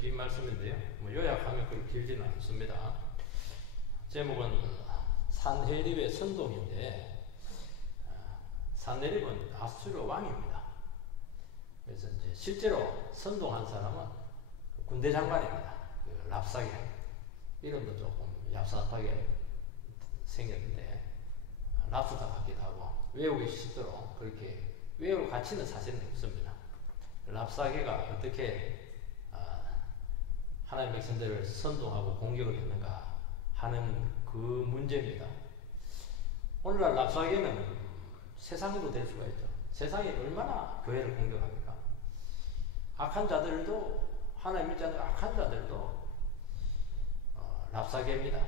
긴 말씀인데요. 뭐 요약하면 그렇게 길지는 않습니다. 제목은 산헤립의 선동인데, 산헤립은 아수르 왕입니다. 그래서 이제 실제로 선동한 사람은 군대 장관입니다. 그 랍사게, 이름도 조금 얍삽하게 생겼는데 랍스타 같기도 하고 외우기 쉽도록 그렇게 외울 가치는 사실은 없습니다. 랍사게가 어떻게 하나님의 백성들을 선동하고 공격을 했는가 하는 그 문제입니다. 오늘날 랍사게는 세상으로 될 수가 있죠. 세상이 얼마나 교회를 공격합니까? 악한 자들도, 하나님 믿지 않는 악한 자들도 랍사게입니다.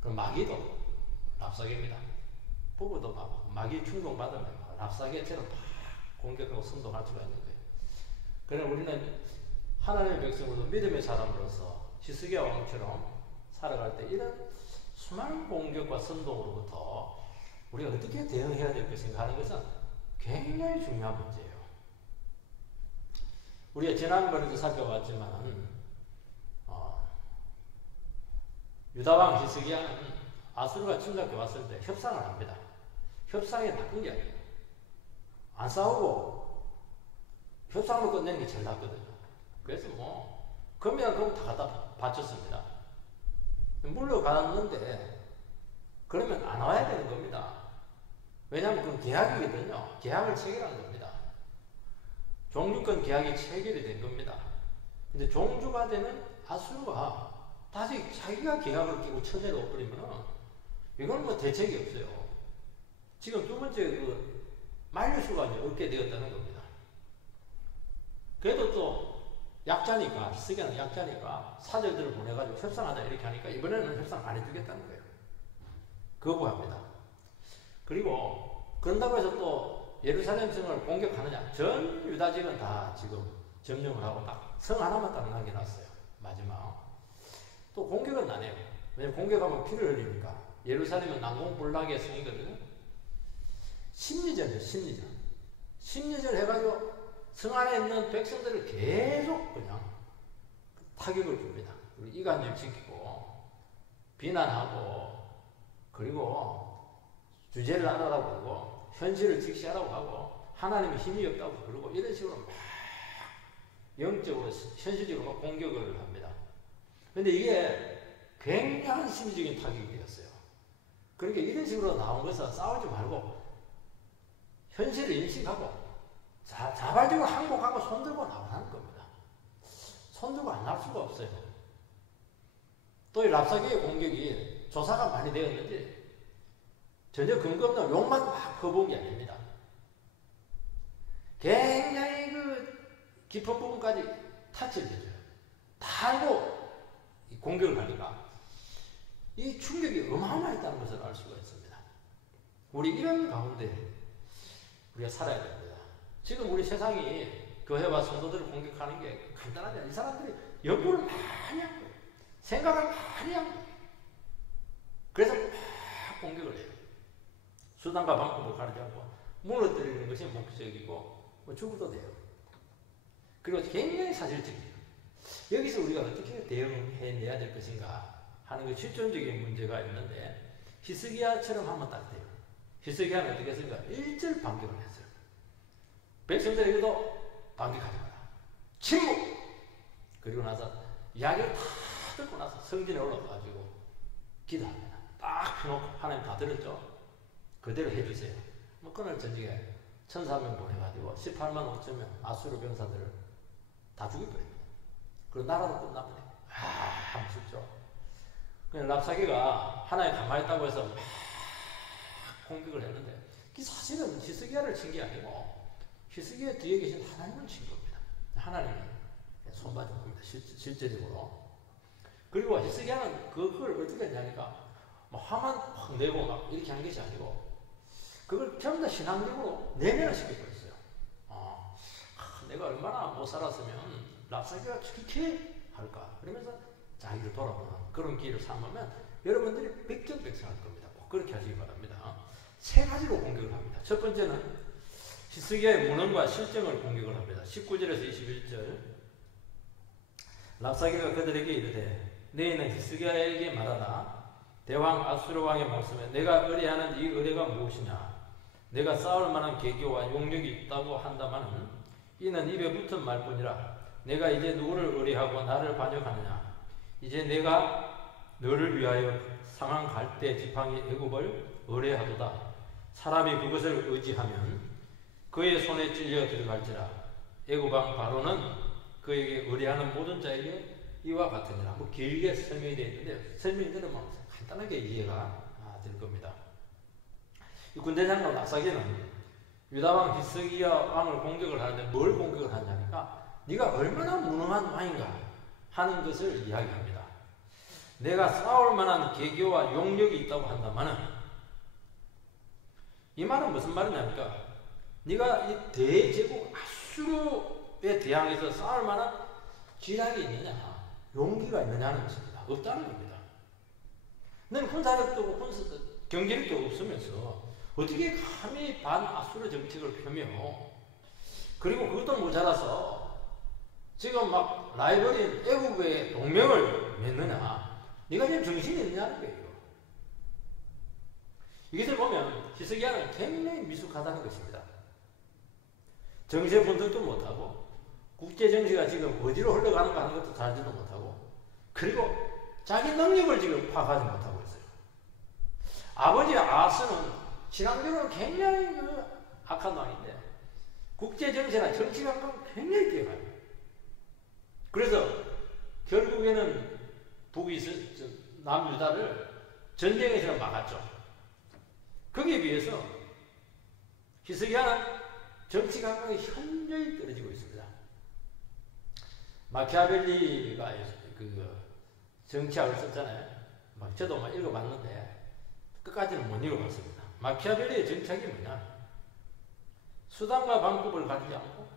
그럼 마귀도 랍사게입니다. 부부도 마귀 충동받으면 랍사게처럼 막 공격하고 선동할 수가 있는 거예요. 그러나 우리는 하나님의 백성으로서 믿음의 사람으로서 히스기야 왕처럼 살아갈 때 이런 수많은 공격과 선동으로부터 우리가 어떻게 대응해야 될 것인가 하는 것은 굉장히 중요한 문제예요. 우리가 지난번에도 살펴봤지만 유다왕 히스기야는 아수르가 침략해 왔을 때 협상을 합니다. 협상이 나쁜 게 아니에요. 안 싸우고 협상으로 끝내는 게 제일 낫거든요. 그래서 뭐 금이랑 금 다 갖다 바쳤습니다. 물러갔는데 그러면 안 와야 되는 겁니다. 왜냐하면 그건 계약이거든요. 계약을 체결한 겁니다. 종주권 계약이 체결이 된 겁니다. 근데 종주가 되는 아수르가 다시 자기가 계약을 끼고 처제를 엎으리면 이건 뭐 대책이 없어요. 지금 두 번째 그 만류수가 이제 얻게 되었다는 겁니다. 그래도 또 약자니까, 히스기야는 약자니까 사절들을 보내가지고 협상하자 이렇게 하니까 이번에는 협상 안 해주겠다는 거예요. 거부합니다. 그리고 그런다고 해서 또 예루살렘 성을 공격하느냐? 전 유다지는 다 지금 점령을 하고 딱 성 하나만 딱 남겨놨어요. 마지막. 또 공격은 안 해요. 왜냐면 공격하면 피를 흘리니까. 예루살렘은 난공불락의 성이거든요. 심리전이에요, 심리전. 심리전 해가지고 성 안에 있는 백성들을 계속 그냥 타격을 줍니다. 그리고 이간질 시키고, 비난하고, 그리고 주제를 알아라고 하고, 현실을 직시하라고 하고, 하나님의 힘이 없다고 그러고, 이런 식으로 막 영적으로, 현실적으로 막 공격을 합니다. 근데 이게 굉장한 심리적인 타격이 되었어요. 그러니까 이런 식으로 나온 것은 싸우지 말고 현실을 인식하고 자발적으로 항복하고 손들고 나오라는 겁니다. 손들고 안 나올 수가 없어요. 또 이 랍사게의 공격이 조사가 많이 되었는지 전혀 근거 없는 욕만 막 퍼부은 게 아닙니다. 굉장히 그 깊은 부분까지 타치를 해줘요. 다 알고 공격을 하니까 이 충격이 어마어마했다는 것을 알 수가 있습니다. 우리 이런 가운데 우리가 살아야 됩니다. 지금 우리 세상이 교회와 성도들을 공격하는 게 간단하지 않아요. 이 사람들이 연구를 많이 한 거예요. 생각을 많이 한 거예요. 그래서 막 공격을 해요. 수단과 방법을 가리지 않고 무너뜨리는 것이 목적이고 뭐 죽어도 돼요. 그리고 굉장히 사실적이에요. 여기서 우리가 어떻게 대응해내야 될 것인가 하는 그 실존적인 문제가 있는데 히스기야처럼 하면 딱 돼요. 히스기야는 어떻게 했습니까? 1절 반격을 했어요. 백성들에게도 반격하지 마라. 침묵! 그리고 나서 이야기를 다 듣고 나서 성전에 올라가가지고 기도합니다. 딱 펴놓고 하나님 다 들었죠? 그대로 해주세요. 뭐 그날 저녁에 1,400명 보내가지고 18만 5천 명 아수르 병사들을 다 죽여버립니다. 그리고 나라도 끝나버려요. 한번 쉽죠. 그냥 랍사게가 하나님 가만히 있다고 해서 막 공격을 했는데 사실은 히스기야를 친 게 아니고 히스기야 뒤에 계신 하나님을 친 겁니다. 하나님이 손봐준 겁니다. 실제적으로. 그리고 히스기야는 그걸 어떻게 했냐니까 뭐 화만 확 내고 막 이렇게 한 것이 아니고 그걸 전부 다 신앙적으로 내면을 시켜버렸어요. 내가 얼마나 못 살았으면 랍사게가 그렇게 할까? 그러면서 자기를 돌아보는 그런 기회를 삼으면 여러분들이 백전백승할 겁니다. 꼭 그렇게 하시기 바랍니다. 세 가지로 공격을 합니다. 첫 번째는 히스기야의 무능과 실정을 공격을 합니다. 19절에서 21절 랍사게가 그들에게 이르되 너희는 히스기야에게 말하라. 대왕 아수르 왕의 말씀에 내가 의뢰하는 이 의뢰가 무엇이냐. 내가 싸울 만한 계교와 용력이 있다고 한다마는 이는 입에 붙은 말뿐이라. 내가 이제 누구를 의뢰하고 나를 반역하느냐. 이제 내가 너를 위하여 상한 갈대 지팡이 애굽을 의뢰하도다. 사람이 그것을 의지하면 그의 손에 찔려 들어갈지라. 애굽 왕 바로는 그에게 의뢰하는 모든 자에게 이와 같으니라. 뭐 길게 설명이 되어 있는데 설명이 들으면 간단하게 이해가 될 겁니다. 이 군대 장관 랍사게는 유다 왕 히스기야 왕을 공격을 하는데 뭘 공격을 하냐니까 네가 얼마나 무능한 왕인가 하는 것을 이야기합니다. 내가 싸울 만한 계교와 용력이 있다고 한다마는 이 말은 무슨 말이냐니까 네가 이 대제국 아수르에 대항해서 싸울 만한 지략이 있느냐 용기가 있느냐는 것입니다. 없다는 겁니다. 너는 군사력도 경제력도 없으면서 어떻게 감히 반아수르 정책을 펴며 그리고 그것도 모자라서 지금 막 라이벌인 애국의 동맹을 맺느냐. 네가 지금 정신이 있느냐는 거예요. 이것을 보면 히스기야는 굉장히 미숙하다는 것입니다. 정세 분석도 못하고 국제 정세가 지금 어디로 흘러가는가 하는 것도 잘 알지도 못하고 그리고 자기 능력을 지금 파악하지 못하고 있어요. 아버지 아스는 신앙적으로 굉장히 악한 왕인데 국제 정세나 정치 감각은 굉장히 뛰어나요. 그래서 결국에는 남유다를 전쟁에서 막았죠. 거기에 비해서 히스기야는 정치 감각이 현저히 떨어지고 있습니다. 마키아벨리가 그 정치학을 썼잖아요. 저도 막 읽어봤는데 끝까지는 못 읽어봤습니다. 마키아벨리의 정치학이 뭐냐? 수단과 방법을 가리지 않고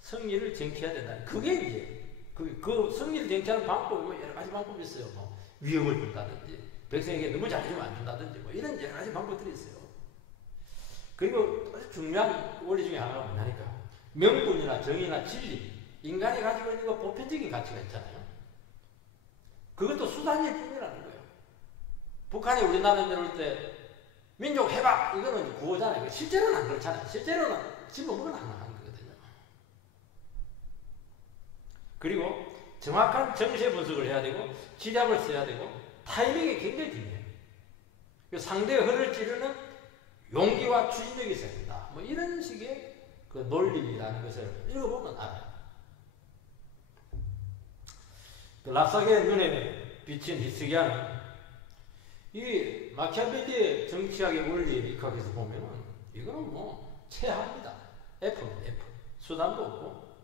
승리를 쟁취해야 된다. 그게 이제 그 승리를 쟁취하는 방법이 뭐 여러 가지 방법이 있어요. 뭐 위협을 준다든지 백성에게 너무 잘해주면 안 된다든지 뭐 이런 여러 가지 방법들이 있어요. 그리고 아주 중요한 원리 중에 하나가 뭐냐니까 명분이나 정의나 진리 인간이 가지고 있는 거 보편적인 가치가 있잖아요. 그것도 수단일 뿐이라는 거예요. 북한이 우리나라에 내려올 때 민족 해방 이거는 구호잖아요. 실제로는 안 그렇잖아요. 실제로는 집어먹으면 안 하는 거거든요. 그리고 정확한 정세 분석을 해야 되고 지략을 써야 되고 타이밍이 굉장히 중요해요. 상대의 허를 찌르는 용기와 추진력이 있어야 된다. 뭐 이런 식의 그 논리라는 것을 읽어보면 알아요. 그 랍사게의 눈에 비친 히스기야는 이 마키아벨리의 정치학의 원리에 입각해서 보면은 이거는 뭐 최하입니다. F입니다. F. 수단도 없고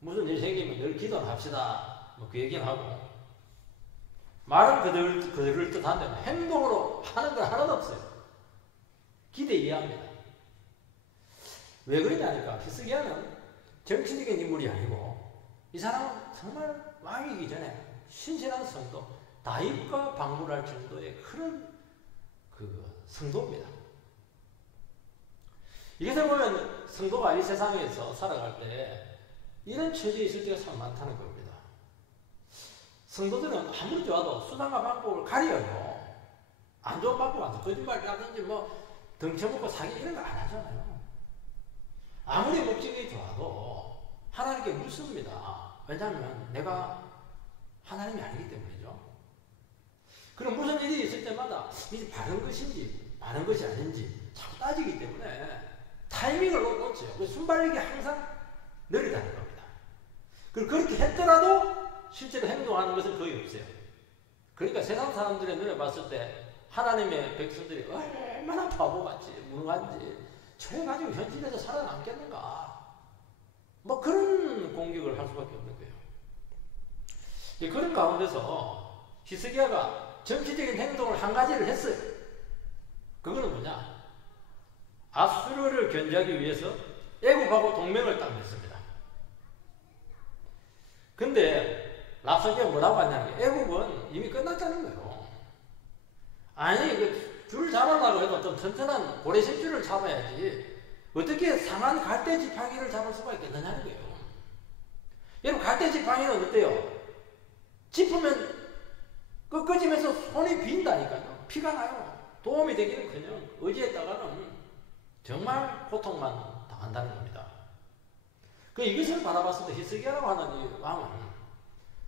무슨 일 생기면 늘 기도합시다. 뭐 그 얘기는 하고 말은 그들을 뜻한데 행동으로 하는 건 하나도 없어요. 기대 이해합니다. 왜 그러냐니까 히스기야는 정치적인 인물이 아니고 이 사람은 정말 왕이기 전에 신실한 성도 다윗과 방문할 정도의 그런 성도입니다. 이것을 보면 성도가 이 세상에서 살아갈 때 이런 처지에 있을 때가 참 많다는 겁니다. 성도들은 아무리 좋아도 수단과 방법을 가려요. 안 좋은 방법 안 써. 거짓말이라든지 뭐 등쳐먹고 사기 이런 거 안 하잖아요. 아무리 목적이 좋아도 하나님께 묻습니다. 왜냐하면 내가 하나님이 아니기 때문이죠. 그럼 무슨 일이 있을 때마다 이게 바른 것인지 바른 것이 아닌지 자꾸 따지기 때문에 타이밍을 놓치죠. 순발력이 항상 느리다는 겁니다. 그리고 그렇게 했더라도 실제로 행동하는 것은 거의 없어요. 그러니까 세상 사람들의 눈에 봤을 때 하나님의 백성들이 얼마나 바보같이 무능한지 저래 가지고 현실에서 살아남겠는가 뭐 그런 공격을 할 수밖에 없는 거예요. 그런 가운데서 히스기야가 정치적인 행동을 한 가지를 했어요. 그거는 뭐냐? 아수르를 견제하기 위해서 애굽하고 동맹을 딱 맺습니다. 근데 랍사게가 뭐라고 하냐면 애굽은 이미 끝났다는 거예요. 아니 줄 잡으려고 해도 좀 튼튼한 고래실줄을 잡아야지 어떻게 상한 갈대 지팡이를 잡을 수가 있겠느냐는 거예요. 여러분 갈대 지팡이는 어때요? 짚으면 꺾어지면서 손이 빈다니까요. 피가 나요. 도움이 되기는커녕 의지했다가는 정말 고통만 당한다는 겁니다. 이것을 바라봤을 때 히스기야라고 하는 이 왕은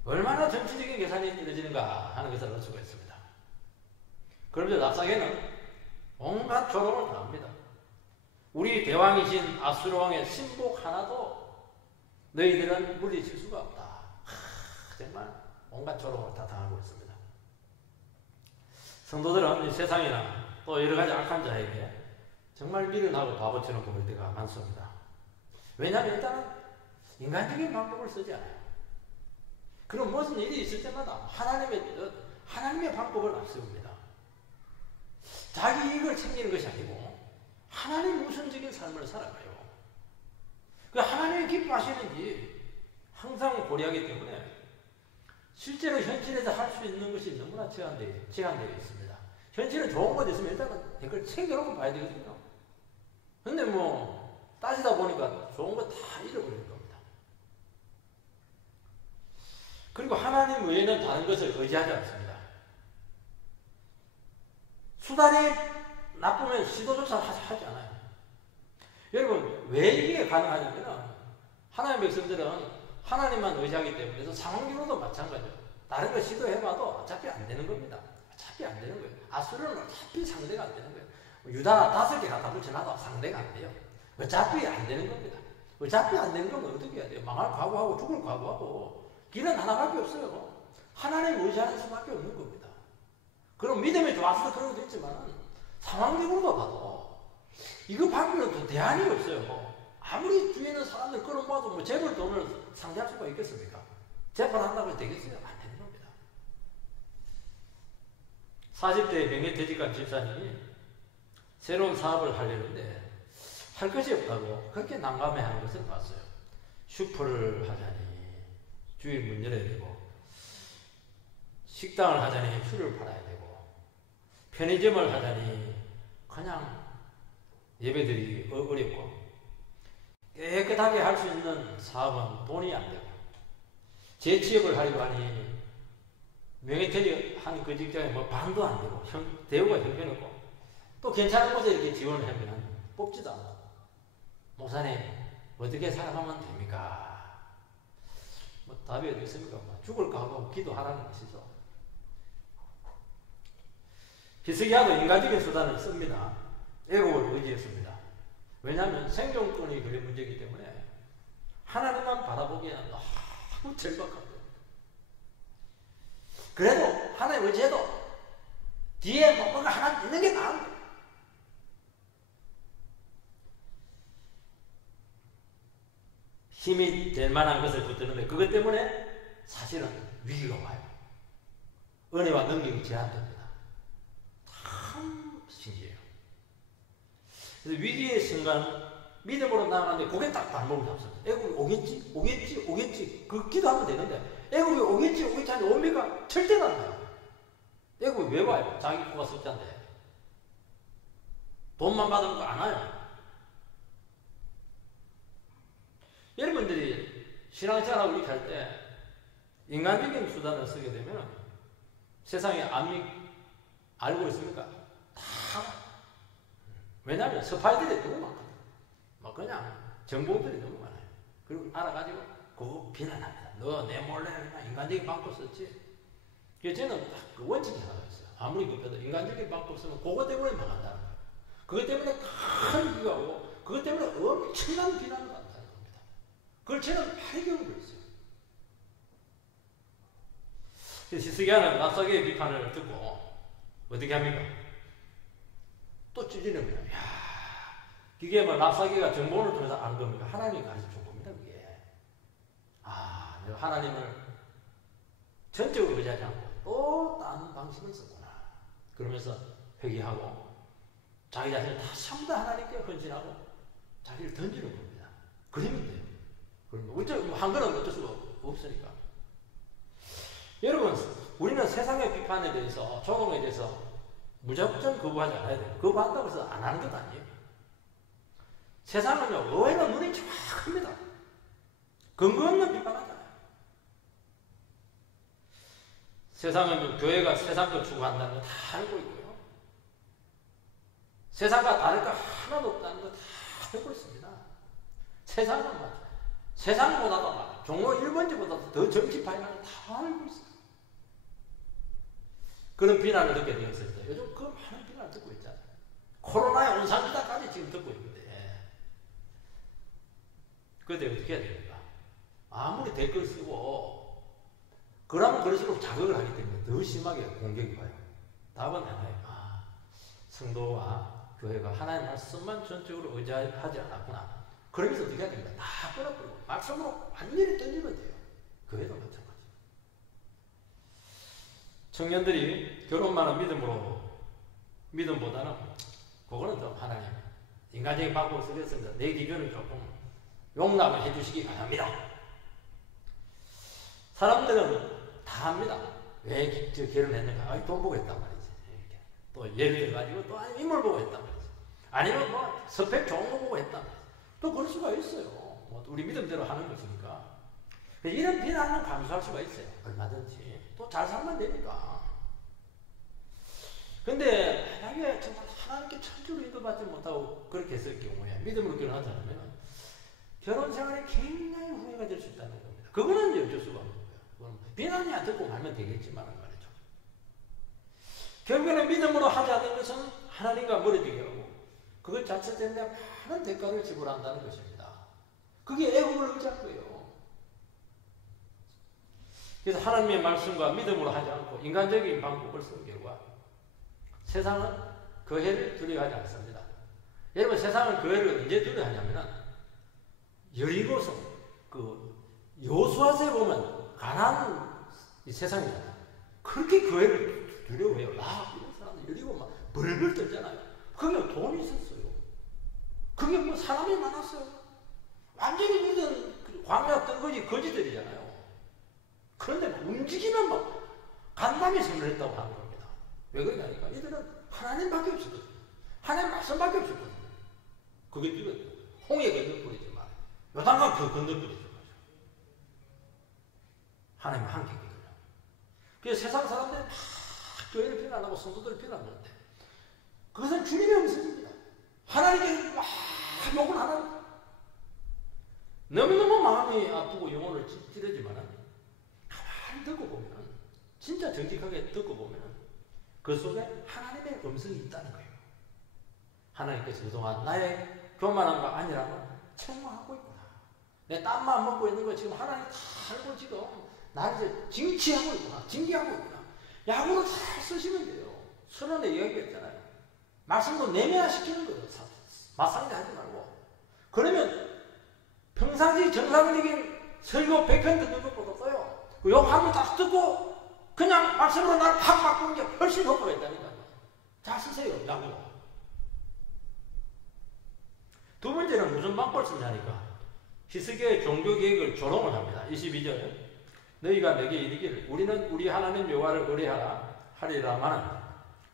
얼마나 정치적인 계산이 이루어지는가 하는 것을 알 수가 있습니다. 그러면서 랍사게는 온갖 조롱을 당합니다. 우리 대왕이신 아수르 왕의 신복 하나도 너희들은 물리칠 수가 없다. 정말 온갖 조롱을 다 당하고 있습니다. 성도들은 이 세상이나 또 여러 가지 악한 자에게 정말 미련하고 바보처럼 보일 때가 많습니다. 왜냐하면 일단은 인간적인 방법을 쓰지 않아요. 그럼 무슨 일이 있을 때마다 하나님의 방법을 앞세웁니다. 자기 이익을 챙기는 것이 아니고 하나님 우선적인 삶을 살아가요. 하나님이 기뻐하시는지 항상 고려하기 때문에 실제로 현실에서 할 수 있는 것이 너무나 제한되어 있습니다. 현실은 좋은 것 있으면 일단은 그걸 챙겨놓고 봐야 되거든요. 근데 따지다 보니까 좋은 거 다 잃어버리는 겁니다. 그리고 하나님 외에는 다른 것을 의지하지 않습니다. 수단이 나쁘면 시도조차 하지 않아요. 여러분, 왜 이게 가능하냐면 하나님 백성들은 하나님만 의지하기 때문에 그래서 상황적으로도 마찬가지예요. 다른 거 시도해봐도 어차피 안 되는 겁니다. 어차피 안 되는 거예요. 아수르는 어차피 상대가 안 되는 거예요. 유다 5개 갖다 붙여놔도 상대가 안 돼요. 어차피 안 되는 겁니다. 어차피 안 되는 건 어떻게 해야 돼요? 망할 각오하고 죽을 각오하고 길은 하나밖에 없어요. 하나님 의지하는 수밖에 없는 겁니다. 그럼 믿음이 좋아서 그런 것도 있지만 상황적으로도 봐도 이거 밖에는 또 대안이 없어요. 아무리 뒤에 있는 사람들 끌어모아도 재벌 돈을 상대할 수가 있겠습니까? 재판한다고 해서 되겠어요? 안 되는 겁니다. 40대 명예퇴직한 집사님이 새로운 사업을 하려는데 할 것이 없다고 그렇게 난감해하는 것을 봤어요. 슈퍼를 하자니 주일 문 열어야 되고 식당을 하자니 술을 팔아야 되고 편의점을 하자니 그냥 예배드리기 어렵고 깨끗하게 할 수 있는 사업은 돈이 안 되고 재취업을 하려고 하니 명예퇴직한 그 직장에 반도 안 되고 대우가 형편없고 또 괜찮은 곳에 이렇게 지원을 하면 뽑지도 않고 목사님 어떻게 살아가면 됩니까? 답이 어디 있습니까? 죽을 각오하고 기도하라는 것이죠. 히스기야도 인간적인 수단을 씁니다. 애국을 의지했습니다. 왜냐하면 생존권이 걸린 문제이기 때문에 하나님만 바라보기에는 너무 절박합니다. 그래도 하나님 의지해도 뒤에 뭔가 하나 있는 게 나은 거예요. 힘이 될 만한 것을 붙드는데 그것 때문에 사실은 위기가 와요. 은혜와 능력이 제한됩니다. 참 신기해요. 그래서 위기의 순간 믿음으로 나아가는데 그게 딱 발목을 잡습니다. 애국이 오겠지 그 기도하면 되는데 애국이 오겠지 하니 옵니까? 절대로 안 와요. 애국이 왜 와요? 자기 코가 숫자인데 돈만 받으면 안 와요. 여러분들이 신앙생활을 이렇게 할 때 인간적인 수단을 쓰게 되면 세상에 알고 있습니까? 다. 왜냐하면 스파이들이 너무 많거든. 그냥 정보들이 너무 많아요. 그리고 알아가지고 그거 비난합니다. 너 내 몰래 인간적인 방법 썼지? 그래서 저는 그 원칙이 하나가 있어요. 아무리 급해도 인간적인 방법 쓰면 그것 때문에 망한다는 거예요. 그것 때문에 큰 위기가 오고 그것 때문에 엄청난 비난을 받는다는 겁니다. 그걸 저는 8개월을 했어요. 히스기야는 랍사게의 비판을 듣고 어떻게 합니까? 또 찔리는 거예요. 야, 이게 랍사게가 정보를 통해서 안 겁니까? 하나님이 가르쳐준 겁니다, 그게. 하나님을 전적으로 의지하지 않고 또 다른 방식을 썼구나. 그러면서 회개하고 자기 자신을 다시 한번 더 하나님께 헌신하고 자기를 던지는 겁니다. 그러면 돼요. 그러면 한 거는 어쩔 수가 없으니까. 여러분, 우리는 세상의 비판에 대해서, 조롱에 대해서 무작정 거부하지 않아야 돼요. 거부한다고 해서 안 하는 것 아니에요. 세상은요, 의외로 눈이 정확합니다. 근거 없는 비판하잖아요. 세상은 교회가 세상 거 추구한다는 거 다 알고 있고요. 세상과 다를 거 하나도 없다는 거 다 알고 있습니다. 세상은 맞아요. 세상보다도 종로 1번지보다도 더 정치파이라는 거 다 알고 있어요. 그런 비난을 듣게 되었을 때 요즘 그 많은 비난을 듣고 있잖아요. 코로나의 온상주다까지 지금 듣고 있는데 그때 어떻게 해야 됩니까? 아무리 댓글 쓰고 그러면 그럴수록 자극을 하기 때문에 더 심하게 공격이 와요. 답은 하나예요. 성도와 교회가 하나님의 말씀만 전적으로 의지하지 않았구나. 그러면서 어떻게 해야 됩니까? 다 끊어버리고 말씀으로 완전히 던지면 돼요. 교회도 마찬가지. 청년들이 결혼만은 믿음보다는 그거는 더 하나님 인간적인 방법을 쓰겠습니다. 내 기준은 조금 용납을 해주시기 바랍니다. 사람들은 다 합니다. 왜 저 결혼했는가? 돈 보고 했단 말이지. 또 예를 들어가지고 또 인물 보고 했단 말이지. 아니면 뭐 스펙 좋은 거 보고 했단 말이지. 또 그럴 수가 있어요. 뭐 우리 믿음대로 하는 것이니까. 이런 비난은 감수할 수가 있어요. 얼마든지. 또 잘 살면 되니까. 근데 만약에 정말 하나님께 천주로 인도받지 못하고 그렇게 했을 경우에 믿음으로 결혼하지 않으면 결혼 생활에 굉장히 후회가 될 수 있다는 겁니다. 그거는 어쩔 수가 없는 거예요. 비난이 안 듣고 말면 되겠지만 말이죠. 결국에는 믿음으로 하지 않는 것은 하나님과 멀어지게 하고 그것 자체 때문에 많은 대가를 지불한다는 것입니다. 그게 애국을 의지한 거예요. 그래서 하나님의 말씀과 믿음으로 하지 않고 인간적인 방법을 쓴 결과 세상은 교회를 두려워하지 않습니다. 여러분 세상은 교회를 언제 두려워하냐면은 여리고성 그 여호수아서에 보면 가나안 이 세상이잖아요. 그렇게 교회를 두려워해요. 이런 사람들 여리고 막 벌벌 떨잖아요. 그게 돈이 있었어요. 그게 뭐 사람이 많았어요. 완전히 믿은 광야 뜬거지 거지들이잖아요. 그런데 움직이면 막 간담이 선언했다고 하는 겁니다. 왜 그러냐니까 이들은 하나님밖에 없었거든요. 하나님 말씀밖에 없었거든요. 그게 지금 홍해 건너버리지 말아요. 요단강 그 건너버리지 마죠. 하나님 함께거든요. 그래서 세상 사람들이 막 교회를 비난하고 성도들을 비난하는데 그것은 주님의 음성입니다. 하나님께 막 욕을 하는 너무너무 마음이 아프고 영혼을 찌르지만은 가만히 듣고 보면 진짜 정직하게 듣고 보면 그 속에 하나님의 음성이 있다는 거예요. 하나님께서 그동안 나의 교만한 거 아니라고 책망하고 있구나. 내 땀만 먹고 있는 거 지금 하나님 다 알고 지금 나를 이제 징치하고 있구나. 징계하고 있구나. 약으로 잘 쓰시면 돼요. 선언에 이야기했잖아요. 말씀도 내면화시키는 거예요. 맞상대 하지 말고. 그러면 평상시 정상적인 설교 100편 듣는 것보다 써요. 그 욕 한 번 딱 듣고 그냥 말씀으로 나를 팍 바꾸는 게 훨씬 효과가 있다니까요. 잘 쓰세요. 약으로. 두 번째는 무슨 방법을 쓰냐니까 히스기야의 종교계획을 조롱을 합니다. 22절 너희가 내게 이르기를 우리는 우리 하나님 여호와를 의뢰하리라마는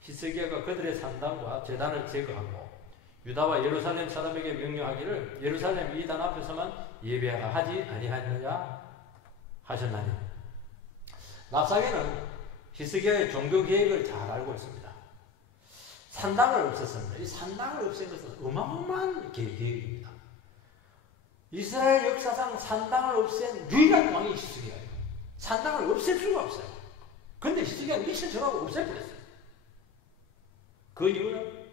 히스기야가 그들의 산당과 제단을 제거하고 유다와 예루살렘 사람에게 명령하기를 예루살렘 이 단 앞에서만 예배하지 아니하느냐 하셨나니. 랍사게는 히스기야의 종교계획을 잘 알고 있습니다. 산당을 없앴습니다. 이 산당을 없앤 것은 어마어마한 계획입니다. 이스라엘 역사상 산당을 없앤 유일한 왕이 히스기야예요. 산당을 없앨 수가 없어요. 근데 히스기야는 미칠 정하고 없애버렸어요. 그 이유는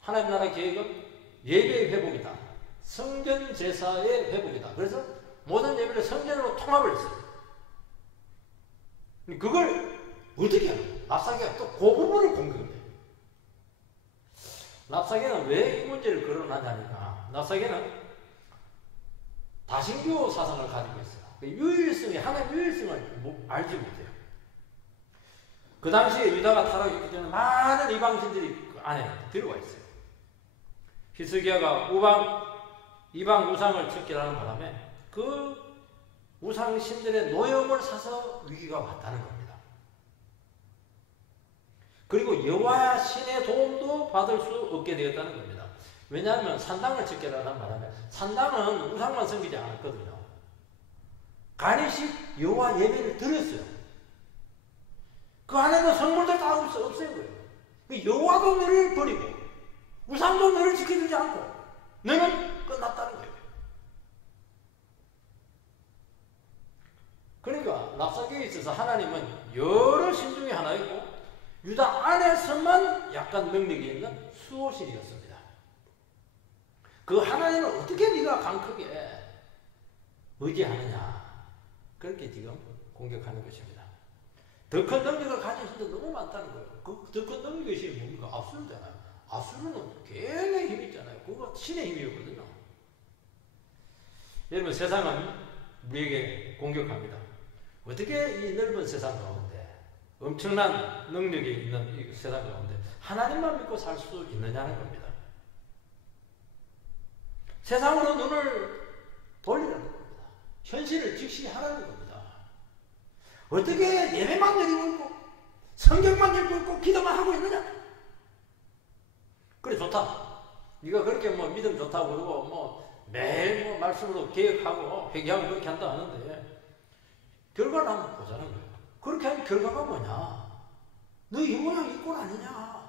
하나님 나라 계획은 예배의 회복이다. 성전 제사의 회복이다. 그래서 모든 예배를 성전으로 통합을 했어요. 그걸 어떻게 하나? 랍사게가 또 그 부분을 공격해요. 랍사게는 왜 이 문제를 거론하냐니까 랍사게는 다신교 사상을 가지고 있어요. 유일성이 하나의 유일성을 알지 못해요. 그 당시에 유다가 타락했기 때문에 많은 이방신들이 그 안에 들어와 있어요. 히스기야가 이방 우상을 척결하는 바람에 그 우상신들의 노염을 사서 위기가 왔다는 겁니다. 그리고 여호와 신의 도움도 받을 수 없게 되었다는 겁니다. 왜냐하면 산당을 척결하는 바람에 산당은 우상만 섬기지 않았거든요. 간이식 여호와 예배를 드렸어요. 그 안에는 성물들 다 없애는 거예요. 여호와도 너를 버리고 우상도 너를 지켜주지 않고 너는 끝났다는 거예요. 그러니까 랍사교에 있어서 하나님은 여러 신 중에 하나이고 유다 안에서만 약간 능력이 있는 수호신이었습니다. 그 하나님을 어떻게 네가 강크게 의지하느냐, 그렇게 지금 공격하는 것입니다. 더 큰 능력을 가진 신도 너무 많다는 거예요. 그 더 큰 능력이 뭡니까? 아수르잖아요. 아수르는 굉장히 힘이 있잖아요. 그거 신의 힘이었거든요. 여러분, 세상은 우리에게 공격합니다. 어떻게 이 넓은 세상 가운데, 엄청난 능력이 있는 이 세상 가운데 하나님만 믿고 살 수 있느냐는 겁니다. 세상으로 눈을 돌리라는 겁니다. 현실을 직시하라는 겁니다. 어떻게 예배만 드리고 있고 성경만 읽고 있고 기도만 하고 있느냐? 그래, 좋다. 네가 그렇게 뭐 믿음 좋다고 그러고 뭐 매일 뭐 말씀으로 개혁하고 회개하고 그렇게 한다 하는데 결과를 한번 보자는 거예요. 그렇게 하면 결과가 뭐냐? 너 이 모양 이 꼴 아니냐?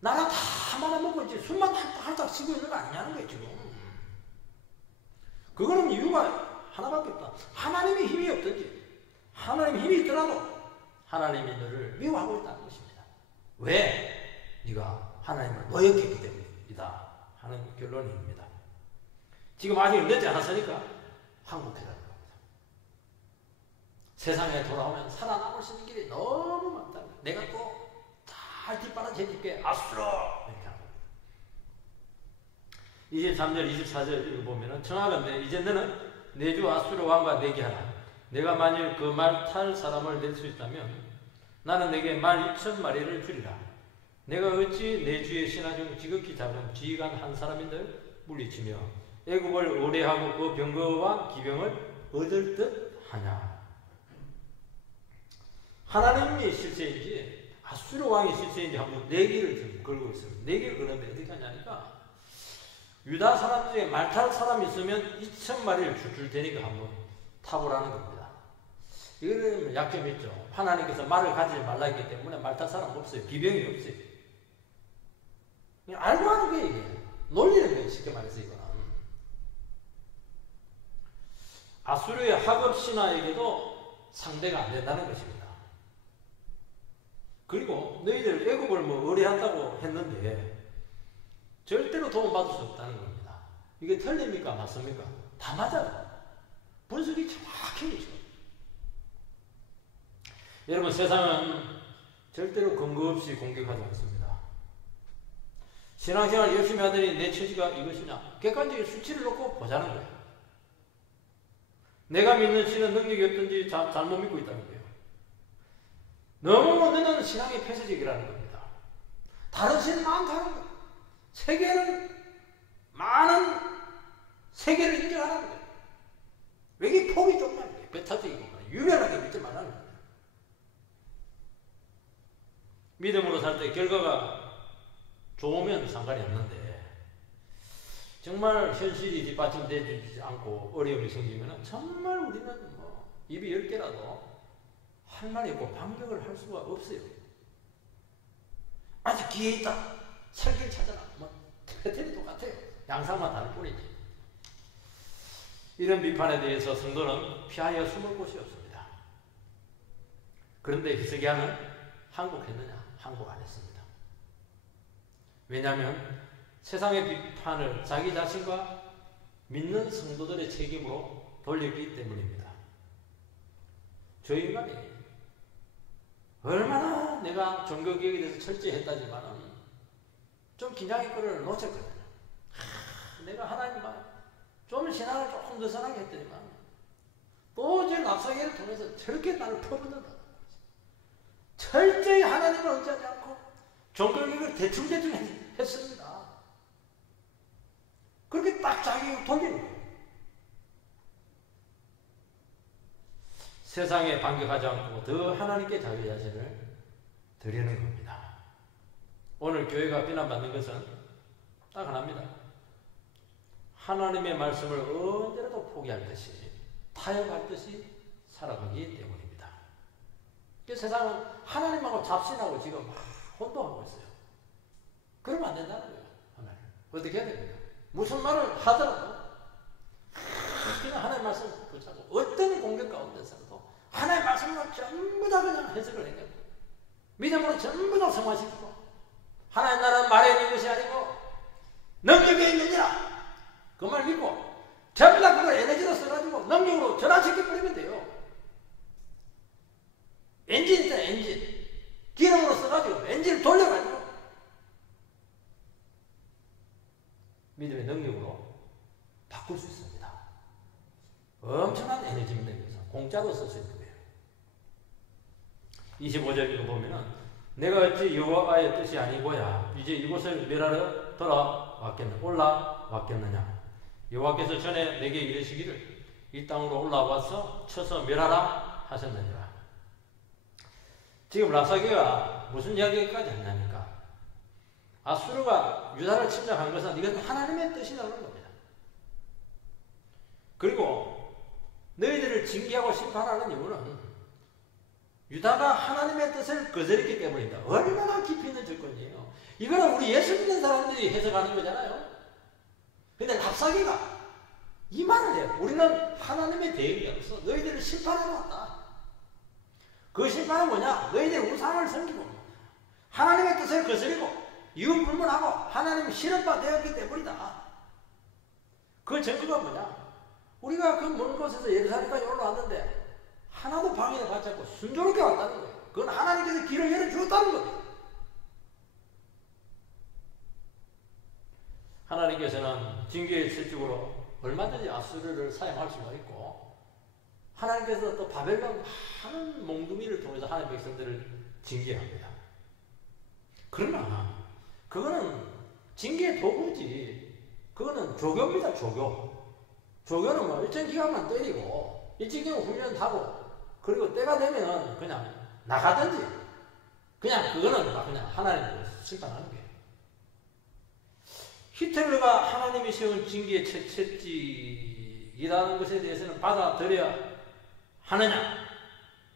나라 다 말아먹고 이제 술만 할딱 쉬고 있는 거 아니냐는 거예요, 지금. 그거는 이유가 하나밖에 없다. 하나님의 힘이 없든지 하나님의 힘이 있더라도 하나님이 너를 미워하고 있다는 것입니다. 왜? 네가 하나님을 노역했기 때문이다 하는 결론입니다. 지금 아직 늦지 않았으니까 항복해라는 겁니다. 세상에 돌아오면 살아남을 수 있는 길이 너무 많다. 내가 또 잘 뒷바라지 해줄게. 아수로! 이렇게 하는 겁니다. 23절, 24절 읽어보면 청하건대 이제 너는 내 주 아수르 왕과 내기하라. 내가 만일 그 말 탈 사람을 낼 수 있다면 나는 내게 말 2,000마리를 주리라. 내가 어찌 내 주의 신하 중 지극히 작은 지휘관 한 사람인들 물리치며 애굽을 의뢰하고 그 병거와 기병을 얻을 듯 하냐. 하나님이 실세인지 아수르 왕이 실세인지 한번 내기를 지금 걸고 있습니다. 내기를 거는데 어떻게 하냐니까 유다 사람 중에 말 탈 사람이 있으면 2,000마리를 줄 테니까 한번 타보라는 겁니다. 이거는 약점이 있죠. 하나님께서 말을 가지지 말라 했기 때문에 말 탈 사람 없어요. 기병이 없어요. 그냥 알고 하는 거예요, 이게. 놀리는 거예요, 쉽게 말해서 이거는. 아수르의 하급 신하에게도 상대가 안 된다는 것입니다. 그리고 너희들 애굽을 뭐 의뢰한다고 했는데 절대로 도움받을 수 없다는 겁니다. 이게 틀립니까? 맞습니까? 다 맞아요. 분석이 정확해요. 여러분, 세상은 절대로 근거 없이 공격하지 않습니다. 신앙생활 열심히 하더니 내 처지가 이것이냐? 객관적인 수치를 놓고 보자는 거예요. 내가 믿는 신은 능력이 어떤지 잘못 믿고 있다는 거예요. 너무 너는 신앙이 폐쇄적이라는 겁니다. 다른 신 많다는 거예요. 세계는 많은 세계를 인정하는 거예요. 왜 이게 폭이 좁냐는 거예요. 배타적이고 유별하게 믿지 말라는 거예요. 믿음으로 살 때 결과가 좋으면 상관이 없는데 정말 현실이 뒷받침되지 않고 어려움이 생기면 정말 우리는 뭐 입이 10개라도 할 말이 없고 반격을 할 수가 없어요. 아직 기회 있다. 살 길 찾아라. 뭐 태틀이 똑같아요. 양상만 다를 뿐이지. 이런 비판에 대해서 성도는 피하여 숨을 곳이 없습니다. 그런데 히스기야는 항복했느냐? 항복 안 했습니다. 왜냐하면 세상의 비판을 자기 자신과 믿는 성도들의 책임으로 돌렸기 때문입니다. 저 인간이 얼마나 내가 종교개혁에 대해서 철저히 했다지만 좀 긴장의 끈을 놓쳤거든요. 내가 하나님과 좀 신앙을 조금 느슨하게 했더니만 또 제 납사계를 통해서 저렇게 나를 퍼붓는다. 철저히 하나님을 의지하지 않고 종교개혁을 대충대충 했습니다. 그렇게 딱 자기 돌리는 거예요. 세상에 반격하지 않고 더 하나님께 자기 자신을 드리는 겁니다. 오늘 교회가 비난받는 것은 딱 하나입니다. 하나님의 말씀을 언제라도 포기할 듯이 타협할 듯이 살아가기 때문입니다. 그 세상은 하나님하고 잡신하고 지금 막 혼동하고 있어요. 그러면 안 된다는 거예요. 하나님. 어떻게 해야 됩니까? 무슨 말을 하더라도 그냥 하나님 말씀을 붙잡고 어떤 공격 가운데서도 하나님 말씀으로 전부 다 그냥 해석을 해야 됩니다. 믿음으로 전부 다 성화시키고 하나님 나라는 말에 있는 것이 아니고 능력에 있느니라 그 말 믿고 전부 다 그걸 에너지로 써가지고 능력으로 전환시켜버리면 돼요. 엔진 있잖아요. 엔진 기름으로 써가지고 엔진을 돌려가지고 믿음의 능력으로 바꿀 수 있습니다. 엄청난 에너지입니다. 여기서 공짜로 쓸 수 있는 거예요. 25절 이거 보면은 내가 어찌 여호와의 뜻이 아니고야 이제 이곳을 멸하러 올라왔겠느냐. 여호와께서 전에 내게 이르시기를 이 땅으로 올라와서 쳐서 멸하라 하셨느니라. 지금 랍사게가 무슨 이야기까지 했냐니까 아수르가 유다를 침략한 것은 이건 하나님의 뜻이라는 겁니다. 그리고 너희들을 징계하고 심판하는 이유는 유다가 하나님의 뜻을 거절했기 때문입니다. 얼마나 깊이 있는 조건이에요. 이거는 우리 예수 믿는 사람들이 해석하는 거잖아요. 근데 랍사게가 이 말을 해요. 우리는 하나님의 대행자로서 너희들을 심판하러 왔다. 그 심판은 뭐냐? 너희들 우상을 섬기고 하나님의 뜻을 거스리고 이웃불문하고 하나님 싫은바 되었기 때문이다. 그 증거가 뭐냐? 우리가 그 먼 곳에서 예루살렘까지 올라왔는데 하나도 방해를 받지 않고 순조롭게 왔다는 거예요. 그건 하나님께서 길을 열어주었다는 거예요. 하나님께서는 징계의 채찍으로 얼마든지 아수르를 사용할 수가 있고 하나님께서 또 바벨론 많은 몽둥이를 통해서 하나님의 백성들을 징계합니다. 그러나 그거는 징계의 도구지. 그거는 조교입니다. 조교는 뭐 일정 기간만 때리고 일정 기간 훈련하고 그리고 때가 되면 그냥 나가든지 그냥 그거는 그냥 하나님을 심판하는 거예요. 히틀러가 하나님이 세운 징계의 채찍이라는 것에 대해서는 받아들여야 하느냐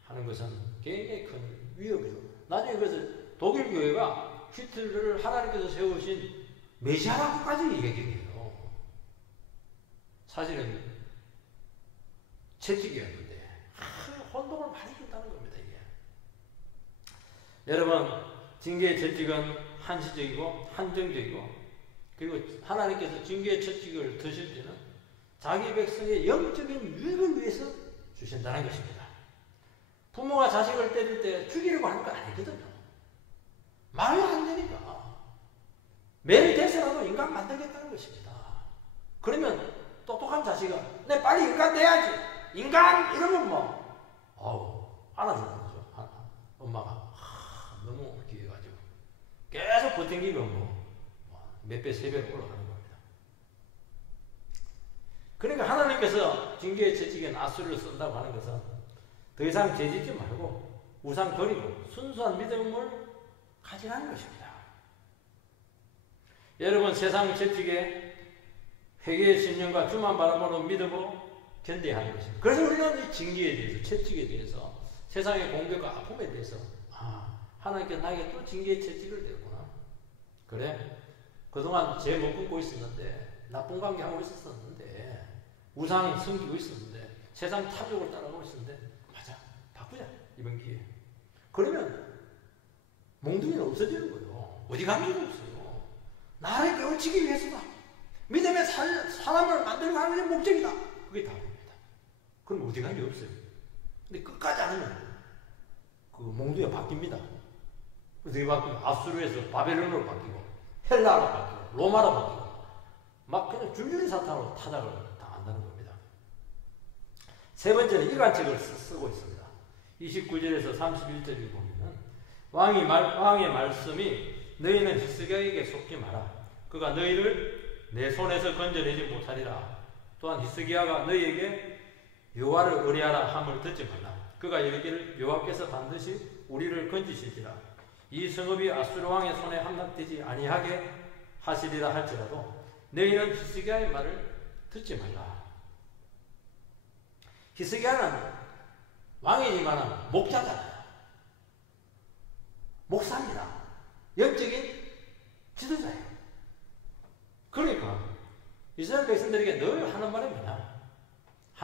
하는 것은 굉장히 큰 위협이죠. 나중에 그것을 독일 교회가 히틀러를 하나님께서 세우신 메시아라고까지 얘기해요. 사실은 채찍이었는데 혼동을 많이 준다는 겁니다. 이게. 여러분 징계의 채찍은 한시적이고 한정적이고 그리고 하나님께서 징계의 채찍을 드실 때는 자기 백성의 영적인 유익을 위해서 주신다는 것입니다. 부모가 자식을 때릴 때 죽이려고 하는 거 아니거든요. 말로 안 되니까. 매일 대서라도 인간 만들겠다는 것입니다. 그러면 똑똑한 자식은 내 빨리 인간 돼야지. 인간! 이러면 안아주는 거죠. 엄마가 너무 기해가지고 계속 버팅기면 몇 배, 세 배로 올라가는 겁니다. 그러니까 하나님께서 징계의 채찍에 아수르를 쓴다고 하는 것은 더 이상 죄짓지 말고 우상 버리고 순수한 믿음을 가지라는 것입니다. 여러분 세상 채찍에 회개의 심령과 주만 바라보는 믿음으로 견뎌야 하는 것입니다. 그래서 우리는 이 징계에 대해서 채찍에 대해서 세상의 공격과 아픔에 대해서 하나님께서 나에게 또 징계의 채찍을 대구나. 그래? 그동안 죄 못 끊고 있었는데 나쁜 관계 하고 있었는데 우상 섬기고 있었는데 세상 탐욕을 따라가고 있었는데 맞아 바꾸자 이번 기회에. 그러면 몽둥이는 없어지는 거예요. 어디 관계가 없어요. 나를 깨우치기 위해서다. 믿음의 사람을 만들고 하는 게 목적이다. 그게 답입니다. 그럼 어디 관계 없어요. 근데 끝까지 안 하면 그 몽둥이가 바뀝니다. 어떻게 바뀌고 아수르에서 바벨론으로 바뀌고 헬라로 바뀌고 로마로 바뀌고 막 그냥 줄줄이 사탄으로 타작을 당한다는 겁니다. 세 번째는 이간책을 쓰고 있습니다. 29절에서 31절을 보면 왕의 말씀이 너희는 히스기야에게 속지 마라. 그가 너희를 내 손에서 건져내지 못하리라. 또한 히스기야가 너희에게 여호와를 의뢰하라 함을 듣지 말라. 그가 이르기를 여호와께서 반드시 우리를 건지실지라. 이 성읍이 아수르 왕의 손에 함락되지 아니하게 하시리라 할지라도 너희는 히스기야의 말을 듣지 말라. 히스기야는 왕이지만 목자잖아요.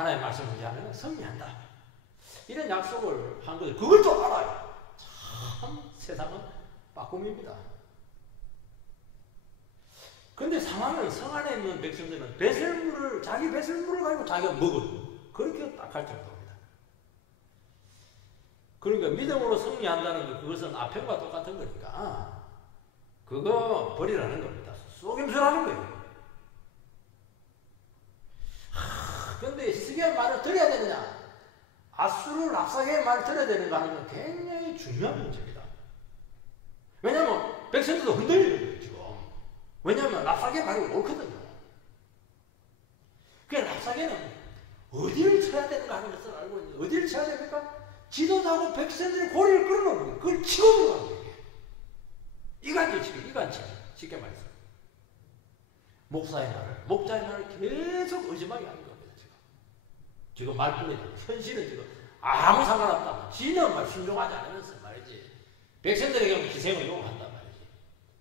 하나의 말씀을 의지하면 승리한다. 이런 약속을 한 것을 그걸 또 알아요. 참 세상은 빠꿈입니다. 그런데 상황은 성 안에 있는 백성들은 배설물을 자기 배설물을 가지고 자기가 먹어요. 그렇게 딱 할 정도입니다. 그러니까 믿음으로 승리한다는 것 그것은 아편과 똑같은 거니까 그거 버리라는 겁니다. 속임수라는 거예요. 그런데 히스기야의 말을 들어야 되느냐? 아수르 랍사게의 말을 들어야 되는가 하는 건 굉장히 중요한 문제입니다. 왜냐하면 백성들도 흔들리는 거예요, 지금. 왜냐하면 랍사게의 말이 옳거든요. 그 랍사게는 어디를 쳐야 되는가 하는 것을 알고 있는데 어디를 쳐야 됩니까? 지도자고 백성들의 고리를 끌어놓는 거예요. 그걸 치고 들어가는 거예요. 이간질, 쉽게 말해서. 목사의 말을, 목자의 말을 계속 의심하게 하는 겁니다, 지금 말뿐이죠. 현실은 지금 아무 상관없다. 지는 막 순종하지 않으면서 말이지. 백성들에게 희생을 요구한단 말이지.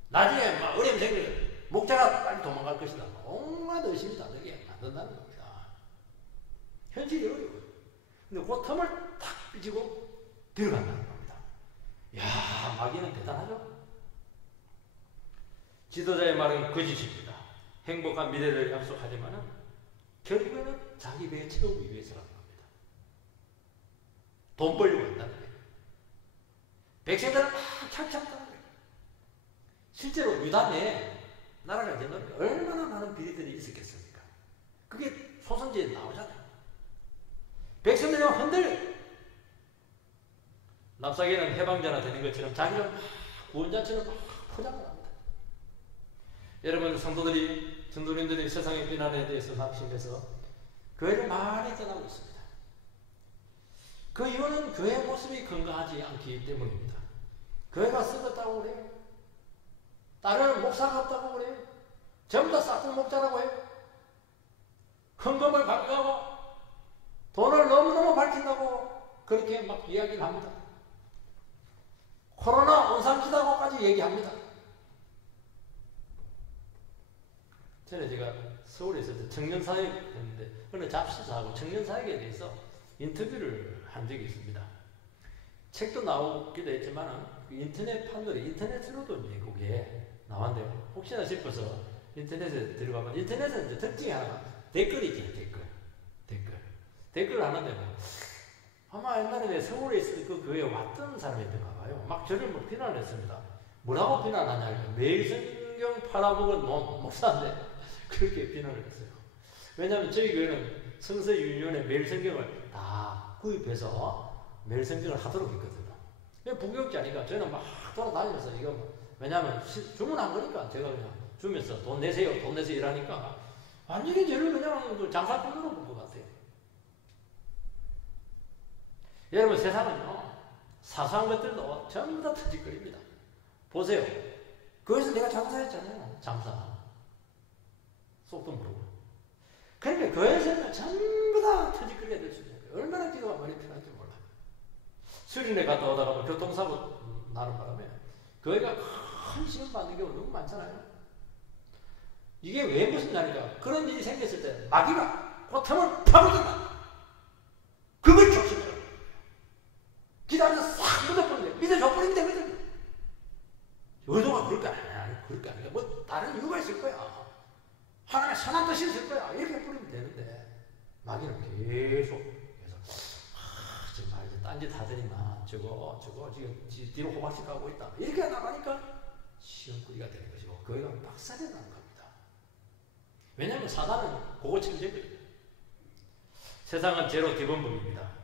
나중에 막 어려움 생기면 목자가 빨리 도망갈 것이다. 온갖 의심이 다 되게 만든다는 겁니다. 현실이 어려워요. 근데 그 틈을 탁 삐지고 들어간다는 겁니다. 이야, 마귀는 대단하죠? 지도자의 말은 거짓입니다. 행복한 미래를 약속하지만 결국에는 자기 배에 채우기 위해서라는 겁니다. 돈 벌려고 한다는 거예요. 백성들은 막 착착하는 거예요. 실제로 유다 내에 나라가 되면 얼마나 많은 비리들이 있었겠습니까? 그게 소선지에 나오잖아요. 백성들이 흔들려요. 랍사게는 해방자나 되는 것처럼 자기를 막 구원자처럼 막 포장을 합니다. 여러분 성도들이 전도인들이 세상의 비난에 대해서 낙심해서 교회를 많이 떠나고 있습니다. 그 이유는 교회 모습이 건강하지 않기 때문입니다. 교회가 썩었다고 그래요. 다른 목사가 없다고 그래요. 전부 다 싹둑 목자라고 해요. 헌금을 강조하고 돈을 너무너무 밝힌다고 그렇게 막 이야기를 합니다. 코로나 온상지다고까지 얘기합니다. 전에 제가 서울에 있을 때 청년사역 했는데 어느 잡지사하고 청년사역에 대해서 인터뷰를 한 적이 있습니다. 책도 나오기도 했지만 인터넷 판들이 인터넷으로도 이제 그게 나왔는데요. 혹시나 싶어서 인터넷에 들어가면 인터넷은 이제 특징이 하나 댓글이지. 댓글을 하는데 뭐 아마 옛날에 내 서울에 있을 때 그 교회에 왔던 사람이었던가 봐요. 막 저를 뭐 비난을 했습니다. 뭐라고 비난하냐면 매일 성경 팔아먹은 목사인데 그렇게 비난을 했어요. 왜냐하면 저희 교회는 성서윤리원에 매일 성경을 다 구입해서 매일 성경을 하도록 했거든요. 부교육자니까 저는 막 돌아다니면서 이거 왜냐하면 주문한 거니까 제가 그냥 주면서 돈 내세요 이러니까 완전히 저를 그냥 장사꾼으로 본 것 같아요. 여러분 세상은요 사소한 것들도 전부 다 터질거립니다. 보세요. 거기서 내가 장사했잖아요. 장사. 속도 모르고. 그러니까 교회에서는 전부 다 터질거리가 될 수 있는 거예요. 얼마나 기도가 많이 필요한지 몰라요. 수련회 갔다 오다가 교통사고 나는 바람에 교회가 큰 시험 받는 경우 너무 많잖아요. 이게 왜 무슨 날이냐. 그런 일이 생겼을 때 마귀가 그 틈을 파고든다. 그걸 조심해요. 기다려서 싹 묻어버리는데 믿어줘버리는데 그죠? 의도가 그럴 거 아니야. 그럴 거 아니야. 뭐 다른 이유가 있을 거야. 하나님의 선한 뜻이 있을 거야. 이렇게 뿌리면 되는데 마귀는 계속 그래서 정말 이제 딴짓 하더니만 저거 지금 뒤로 호박씩 가고 있다. 이렇게 나가니까 시험꾸리가 되는 것이고 교회가 박살이 나는 겁니다. 왜냐하면 사단은 그거 천재거든요. 세상은 제로 기본법입니다.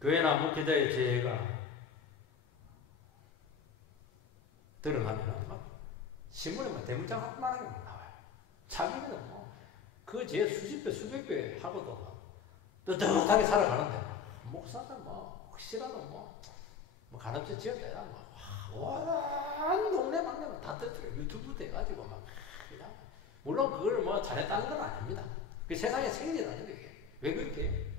교회나 목회자의 죄가 드러나면 막 신문에 막 대문장 한만하게 나와요. 자기는 뭐 그 죄 수십 배 수백 배 하고도 떳떳하게 살아가는데 목사가 뭐 혹시라도 뭐 간업죄 지었다 온 동네 막내만 다 터뜨려 유튜브 돼가지고 막 그냥 물론 그걸 뭐 잘했다는 건 아닙니다. 그 세상에 생리라는 거예요. 왜 그렇게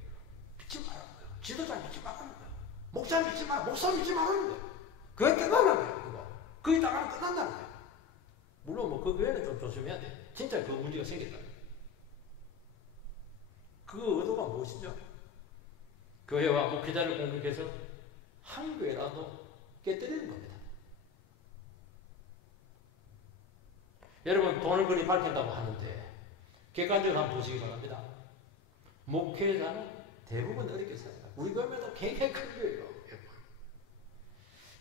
믿지 말라는 거예요. 지도자 믿지 말라는 거예요. 목사 믿지 말라. 목사 믿지 말라는 거예요. 그게 끝나는 거예요. 그거 거기다가는 끝난다는 거예요. 물론 뭐 그 교회는 좀 조심해야 돼. 진짜 그 문제가 생겼다. 그 의도가 무엇이죠? 교회와 목회자를 공격해서 한 교회라도 깨뜨리는 겁니다. 여러분, 돈을 그리 밝힌다고 하는데 객관적으로 한번 보시기 바랍니다. 목회자는 대부분 어렵게 삽니다. 우리 교회도 굉장히 큰 교회예요.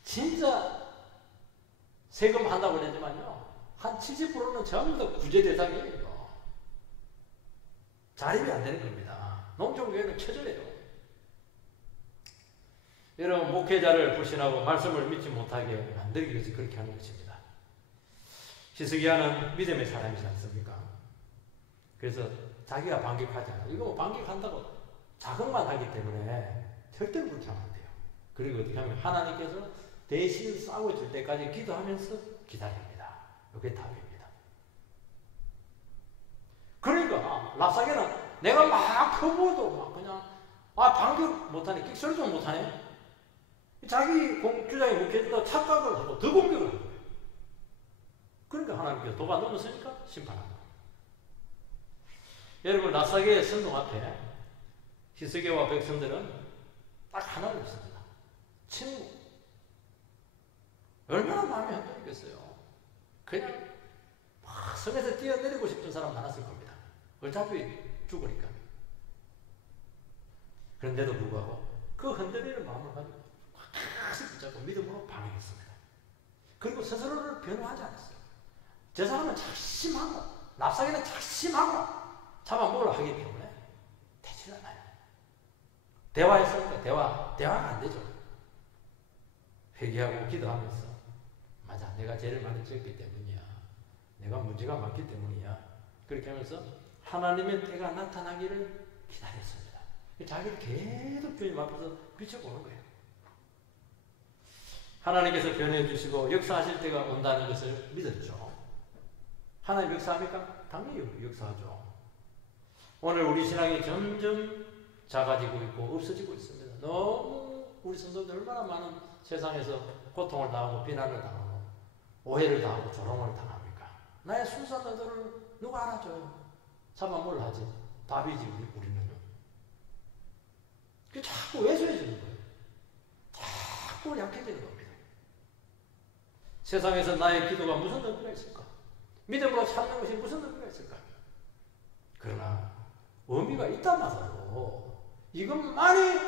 진짜 세금 한다고 그랬지만요, 한 70%는 전부 다 구제 대상이에요. 자립이 안 되는 겁니다. 농촌교회는 최저예요. 여러분, 목회자를 불신하고 말씀을 믿지 못하게 만들기 위해서 그렇게 하는 것입니다. 히스기야는 믿음의 사람이지 않습니까? 그래서 자기가 반격하지 않아요. 이거 뭐 반격한다고 자극만 하기 때문에 절대로 그렇게 하면 안 돼요. 그리고 어떻게 하면 하나님께서 대신 싸워줄 때까지 기도하면서 기다립니다. 이게 답입니다. 그러니까 랍사게는 내가 막 커보도 막 그냥 반격 못하네, 끽소리 좀 못하네, 자기 주장에 묵혀진다 착각을 하고 더 공격을 하는 거예요. 그러니까 하나님께서 도가 넘었으니까 심판한다. 여러분, 랍사게의 선동 앞에 히스기야와 백성들은 딱 하나를 했습니다. 침묵. 얼마나 마음이 한동이겠어요. 그냥 막 성에서 뛰어내리고 싶은 사람 많았을 겁니다. 어차피 죽으니까. 그런데도 불구하고 그 흔들리는 마음을 가지고 확 붙잡고 믿음으로 반응했습니다. 그리고 스스로를 변호하지 않았어요. 저 사람은 작심하고 랍사게는 작심하고 잡아먹으려 하기 때문에 되지 않아요. 대화했으니까 대화가 안 되죠. 회개하고 기도하면서 맞아, 내가 죄를 많이 지었기 때문이야, 내가 문제가 많기 때문이야, 그렇게 하면서 하나님의 때가 나타나기를 기다렸습니다. 자기를 계속 주님 앞에서 비춰보는 거예요. 하나님께서 변해 주시고 역사하실 때가 온다는 것을 믿었죠. 하나님 역사합니까? 당연히 역사하죠. 오늘 우리 신앙이 점점 작아지고 있고 없어지고 있습니다. 너무 우리 성도들 얼마나 많은 세상에서 고통을 당하고 비난을 당하고 오해를 당하고 조롱을 당합니까? 나의 순수한 의도를 누가 알아줘요? 차마 뭘 하지? 답이지 우리는요. 그 자꾸 왜소해지는 거예요. 자꾸 약해지는 겁니다. 세상에서 나의 기도가 무슨 의미가 있을까? 믿음으로 찾는 것이 무슨 의미가 있을까? 그러나 의미가 있다마도 이것만이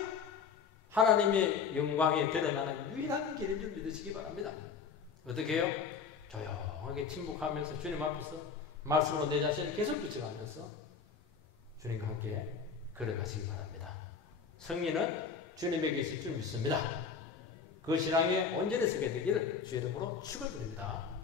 하나님의 영광이 드러나는 유일한 길인 줄 믿으시기 바랍니다. 어떻게 해요? 조용하게 침묵하면서 주님 앞에서 말씀으로 내 자신을 계속 비춰가면서 주님과 함께 걸어가시기 바랍니다. 승리는 주님에게 있을 줄 믿습니다. 그 신앙에 온전히 서게 되기를 주의 이름으로 축원드립니다.